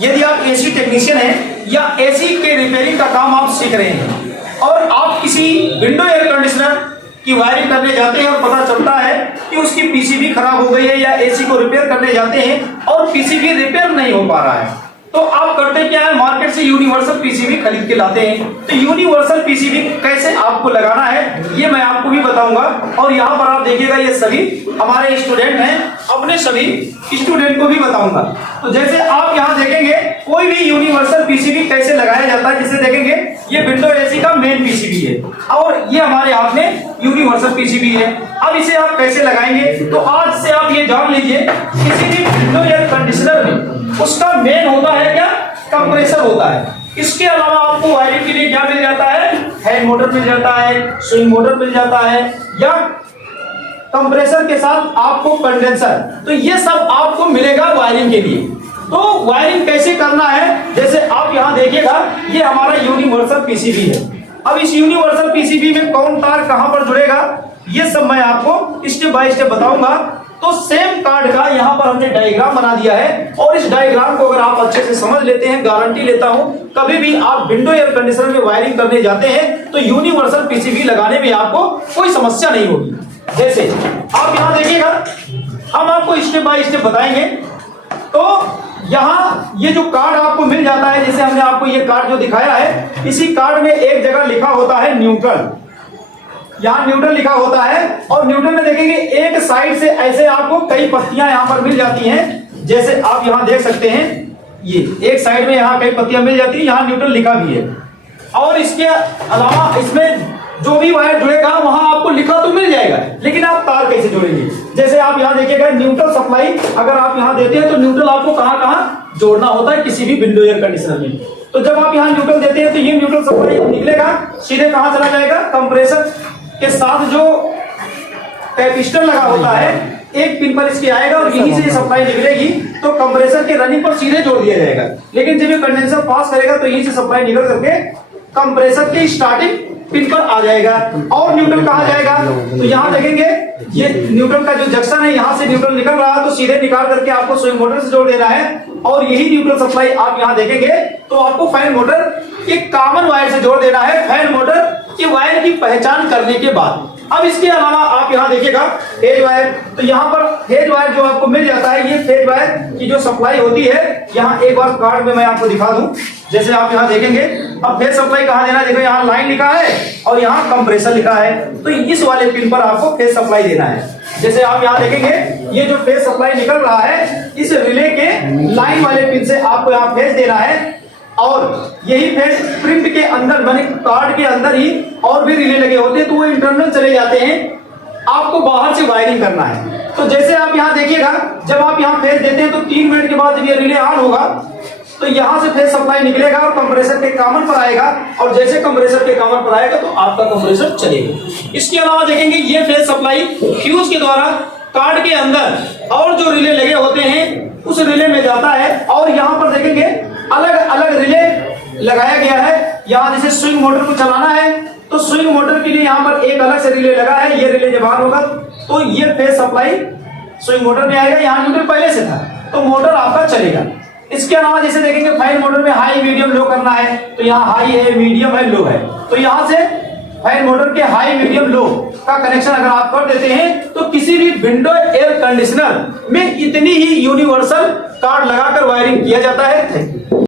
यदि आप AC technician हैं या एसी के रिपेयरिंग का काम आप सीख रहे हैं और आप किसी विंडो एयर कंडीशनर की वायरिंग करने जाते हैं और पता चलता है कि उसकी पीसीबी खराब हो गई है, या एसी को रिपेयर करने जाते हैं और पीसीबी रिपेयर नहीं हो पा रहा है, तो आप करते क्या है, मार्केट से यूनिवर्सल पीसीबी खरीद के लाते हैं। तो यूनिवर्सल पीसीबी कैसे आपको लगाना है ये मैं आपको भी बताऊंगा। और यहाँ पर आप देखिएगा ये सभी हमारे स्टूडेंट हैं, अपने सभी स्टूडेंट को भी बताऊंगा। तो जैसे आप यहाँ देखेंगे कोई भी यूनिवर्सल पीसीबी कैसे लगाया जाता है, जैसे देखेंगे ये विंडो एसी का मेन पीसीबी है और ये हमारे हाथ में यूनिवर्सल पीसीबी है। अब इसे आप कैसे लगाएंगे, तो आज से आप ये जान लीजिए, किसी भी विंडो एयर कंडीशनर में उसका मेन होता है क्या, कंप्रेसर होता है। इसके अलावा आपको वायरिंग के लिए क्या मिल जाता है, हैंड मोटर मिल जाता है, स्विंग मोटर मिल जाता है, या कंप्रेसर के साथ आपको कंडेंसर, तो ये सब आपको मिलेगा वायरिंग के लिए। तो वायरिंग कैसे करना है, जैसे आप यहां देखिएगा ये हमारा यूनिवर्सल पीसीबी है। अब इस यूनिवर्सल पीसीबी में कौन तार कहां पर जुड़ेगा ये सब मैं आपको स्टेप बाय स्टेप बताऊंगा। तो सेम कार्ड का यहाँ पर हमने डायग्राम बना दिया है और इस डायग्राम को अगर आप अच्छे से समझ लेते हैं, गारंटी लेता हूं कभी भी आप विंडो एयर कंडीशनर में वायरिंग करने जाते हैं तो यूनिवर्सल पीसीबी लगाने में आपको कोई समस्या नहीं होगी। जैसे आप यहाँ देखिएगा, हम आपको स्टेप बाय स्टेप बताएंगे। तो यहाँ ये जो कार्ड आपको मिल जाता है, जैसे हमने आपको ये कार्ड जो दिखाया है, इसी कार्ड में एक जगह लिखा होता है न्यूट्रल, यहाँ न्यूट्रल लिखा होता है और न्यूट्रल में देखेंगे एक साइड से ऐसे आपको कई पत्तियां यहाँ पर मिल जाती हैं। जैसे आप यहाँ देख सकते हैं, ये एक साइड में यहाँ कई पत्तियां मिल जाती हैं, यहाँ न्यूट्रल लिखा भी है। और इसके अलावा इसमें जो भी वायर जुड़ेगा वहां आपको लिखा तो मिल जाएगा, लेकिन आप तार कैसे जोड़ेंगे। जैसे आप यहाँ देखिएगा न्यूट्रल सप्लाई अगर आप यहाँ देते हैं तो न्यूट्रल आपको कहाँ कहाँ जोड़ना होता है किसी भी विंडो एयर कंडीशनर में। तो जब आप यहाँ न्यूट्रल देते हैं तो ये न्यूट्रल सप्लाई निकलेगा, सीधे कहाँ चला जाएगा, कंप्रेसर के साथ जो कैपेसिटर लगा होता है एक पिन पर इसके आएगा और यहीं से सप्लाई निकलेगी, तो कंप्रेसर के रनिंग पर सीधे जोड़ दिया जाएगा। लेकिन जब ये कंडेंसर पास करेगा तो यहीं से सप्लाई निकल करके कंप्रेसर के स्टार्टिंग पिन पर आ जाएगा। और न्यूट्रल कहाँ जाएगा, तो यहाँ देखेंगे ये न्यूट्रल का जो जंक्शन है, यहाँ से न्यूट्रल निकल रहा है तो सीधे निकाल करके आपको स्विंग मोटर से जोड़ देना है। और यही न्यूट्रल सप्लाई आप यहाँ देखेंगे तो आपको फैन मोटर एक कॉमन वायर से जोड़ देना है, फैन मोटर की वायर की पहचान करने के बाद। अब इसके अलावा आप यहाँ देखिएगा फेज वायर, तो यहाँ पर फेज वायर जो आपको मिल जाता है, ये फेज वायर की जो सप्लाई होती है, यहाँ एक बार कार्ड में मैं आपको दिखा दूं। जैसे आप यहाँ देखेंगे, अब फेज सप्लाई कहाँ देना है, देखो यहाँ लाइन लिखा है और यहाँ कंप्रेसर लिखा है, तो इस वाले पिन पर आपको फेज सप्लाई देना है। जैसे आप यहाँ देखेंगे ये जो फेज सप्लाई निकल रहा है, इस रिले के लाइन वाले पिन से आपको यहाँ फेज देना है। और यही फेज प्रिंट के अंदर माने कार्ड के अंदर ही और भी रिले लगे होते हैं, तो वो इंटरनल चले जाते हैं, आपको बाहर से वायरिंग करना है। तो जैसे आप यहाँ देखिएगा, जब आप यहाँ फेज देते हैं तो 3 मिनट के बाद जब ये रिले ऑन होगा तो यहाँ से फेज सप्लाई निकलेगा और कंप्रेसर के कॉमन पर आएगा, और जैसे कंप्रेसर के कॉमन पर आएगा तो आपका कंप्रेसर चलेगा। इसके अलावा देखेंगे ये फेज सप्लाई फ्यूज के द्वारा कार्ड के अंदर और जो रिले लगे होते हैं उस रिले में जाता है। और यहाँ पर देखेंगे अलग अलग रिले लगाया गया है। यहाँ जैसे स्विंग मोटर को चलाना है तो स्विंग मोटर के लिए यहाँ पर एक अलग से रिले लगा है, ये रिले जब ऑन होगा तो ये फेज सप्लाई स्विंग मोटर में आएगा, यहाँ न्यूट्रल पहले से था तो मोटर आपका चलेगा। इसके अलावा जैसे देखेंगे फैन मोटर में हाई मीडियम लो करना है, तो यहाँ हाई है, मीडियम है, लो है, तो यहाँ से फैन मोटर के हाई मीडियम लो का कनेक्शन अगर आप कर देते हैं तो किसी भी विंडो एयर कंडीशनर में इतनी ही यूनिवर्सल कार्ड लगाकर वायरिंग किया जाता है।